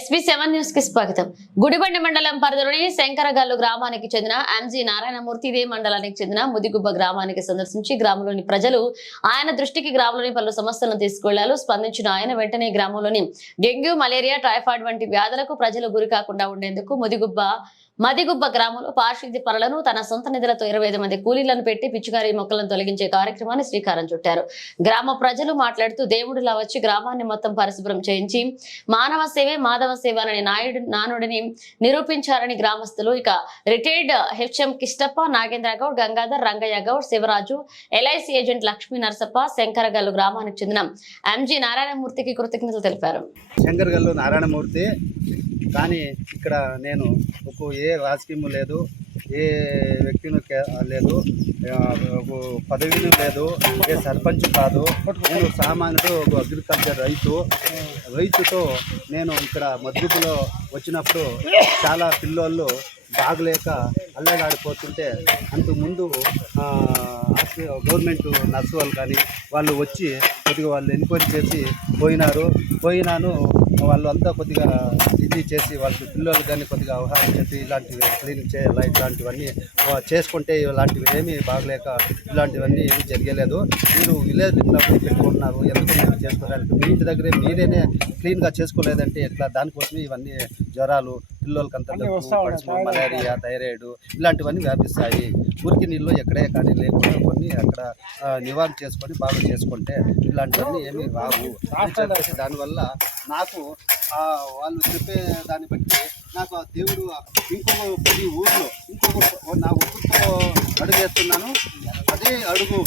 SB7 news కి స్వాగతం. గుడిబండ మండలం పరిధిలోని శంకరగల్లు గ్రామానికి చెందిన ఎంజీ నారాయణమూర్తి ఇదే మండలానికి చెందిన ముదిగుబ్బ గ్రామానికి సందర్శించి గ్రామంలోని ప్రజలు ఆయన దృష్టికి గ్రామంలోని పలు సమస్యలను తీసుకువెళ్లారు. స్పందించిన ఆయన వెంటనే గ్రామంలోని డెంగ్యూ, మలేరియా, టైఫాయిడ్ వంటి వ్యాధులకు ప్రజలు గురి కాకుండా ఉండేందుకు మదిగుబ్బ గ్రామంలో పారిశుద్ధ్య పనులను తన సొంత నిధులతో 25 మంది కూలీలను పెట్టి పిచ్చికారి మొక్కలను తొలగించే కార్యక్రమాన్ని శ్రీకారం చుట్టారు. గ్రామ ప్రజలు మాట్లాడుతూ దేవుడిలా వచ్చి గ్రామాన్ని మొత్తం పరిశుభ్రం చేయించి మానవ సేవే మాధవ సేవ అనే నానుడిని నిరూపించారని గ్రామస్తులు ఇక retired HM Kishtappa, Nagendra Goud, Gangadhar, Rangaiah Goud, Shivaraju, LIC agent Lakshmi Narasappa, Shankaragallu గ్రామానికి చెందిన ఎంజీ నారాయణమూర్తికి కృతజ్ఞతలు తెలిపారు. శంకరగల్లు నారాయణమూర్తి కానీ ఇక్కడ నేను ఏ రాజకీయం లేదు, ఏ వ్యక్తిని లేదు, పదవిని లేదు, ఏ సర్పంచ్ కాదు. నేను సామాన్యుడు అగ్రికల్చర్ రైతుతో నేను ఇక్కడ మద్దుపులో వచ్చినప్పుడు చాలా పిల్లోళ్ళు బాగలేక అల్లగాడిపోతుంటే అంతకుముందు గవర్నమెంట్ నర్సు వాళ్ళు కానీ వాళ్ళు వచ్చి కొద్దిగా వాళ్ళు ఎంక్వైరీ చేసి పోయినాను వాళ్ళు అంతా కొద్దిగా ఇది చేసి వాళ్ళకి పిల్లలు కానీ కొద్దిగా అవగాహన చేసి ఇలాంటివి క్లీనింగ్ చేయాలి, ఇలాంటివన్నీ చేసుకుంటే ఇలాంటివి ఏమీ బాగలేక ఇలాంటివన్నీ ఏమీ జరగలేదు. మీరు విలేజ్ క్లబ్ పెట్టుకుంటున్నారు, ఎందుకు మీరు చేసుకోవడానికి మీ ఇంటి దగ్గరే మీరేనే క్లీన్గా చేసుకోలేదంటే ఎట్లా? దానికోసమే ఇవన్నీ జ్వరాలు పిల్లలకంతా మలేరియా, థైరాయిడ్ ఇలాంటివన్నీ వ్యాపిస్తాయి. ఊరికి నీళ్ళు ఎక్కడే కానీ లేకుండా కొన్ని అక్కడ నివారణ చేసుకొని బాగా చేసుకుంటే ఇలాంటివన్నీ ఏమీ రావు అని చెప్పేసి దానివల్ల నాకు వాళ్ళు చెప్పే దాన్ని బట్టి నాకు ఆ దేవుడు ఇంకొక 10 ఊర్లో నా ఒక్కరితో అడుగేస్తున్నాను. అదే అడుగు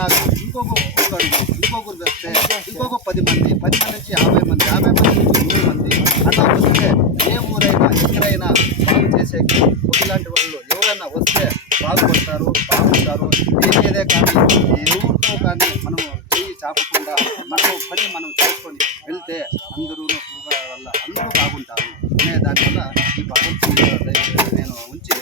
నాకు ఇంకొక అడుగు ఇంకొకరు వేస్తే ఇంకొక 10 మంది నుంచి 50 మంది, 50 మంది నుంచి 100 మంది అలా వస్తే ఏ ఊరైనా ఎక్కడైనా బాగు చేసేకి ఇలాంటి వాళ్ళు ఎవరైనా వస్తే బాగుపడతారు, బాగుంటారు. ఏదే కానీ ఎవరితో కానీ మనం చెయ్యి చాపకుండా మనం చేసుకొని వెళ్తే అందరూ అందరూ బాగుంటారు అనే దానివల్ల ఈ భగవద్గీత నేను ఉంచి